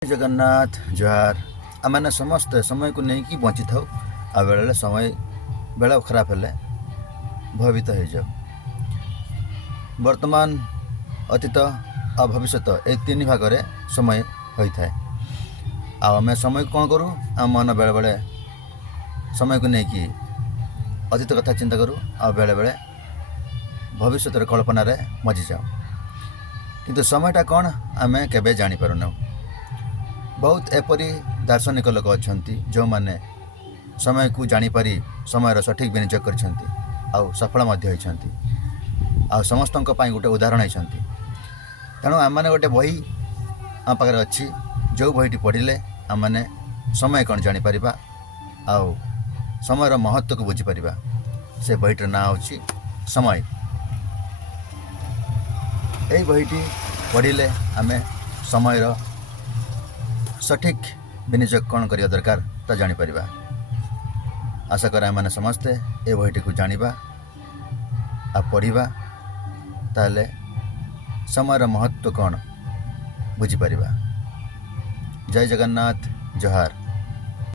जगन्नाथ जोहार आम मैंने समस्ते समय को नहीं कि बंची था आ बेले समय बेला खराब हेले भयभीत हो जाओ। वर्तमान अतीत आ भविष्य ये तीन भाग में समय होता है। आम समय को कौन करूँ आम मन बेले बेले समय को नहीं कि अतीत कथा चिंता करूँ आ बेले बेले भविष्य कल्पना मजी जाऊँ किंतु समयटा कौन आम केबे जानी पारुना। बहुत एपरी दार्शनिक लोक अच्छा जो मैंने समय को जानीपारी समय सठिक विनियोग कर सफल आ समस्त गोटे उदाहरण होती। तेणु आम मैंने गोटे बही आम पाखे अच्छी जो बहीटी पढ़ले आम मैंने समय कौन जानीपर आ समय महत्व को बुझीपर। से बहीटर ना हूँ समय। यही बहीटी पढ़ले आम समय सठिक विनियोग कौन करने दरकार ता जानीपर। आशा करें आम समस्ते ये बहीटी को जाना आ पढ़ा ताले समय महत्व कौन बुझीपर। जय जगन्नाथ जोहार।